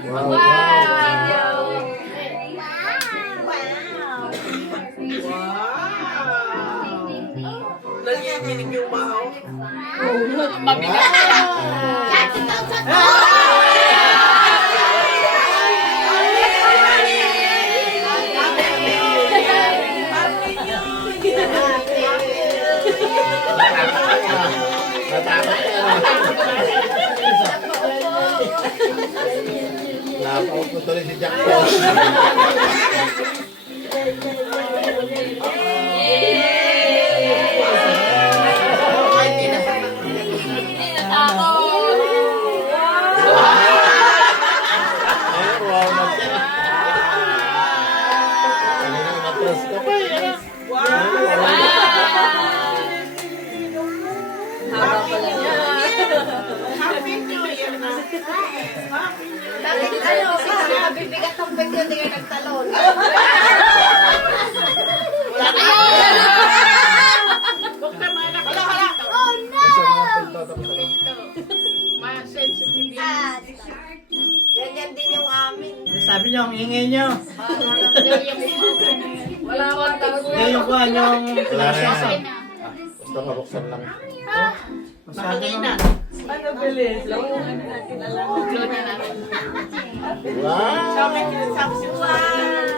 Wow! Wow! Nanginginig yung bao. Mabigat ko yan. Natakot ka na. Napaupo ko tuloy si Jack Paul. Happy New Year na. Bakit ano, kasi mabibigat ang pwede hindi ka nagtalon. Huwag naman na. Hala, hala. Oh no! Ma-sensitive yan. Ah, ganyan din yung amin. Sabi niyo, ang ingay niyo. Wala akong tawag. Yan yung kuha niyong Wala na yan. pinasa. Gusto ka buksan lang. Masyado Makikinan. na. Ano bilis? Laungan na natin alam. Upload na natin. Wow! Sabi, kinasabi si Juan.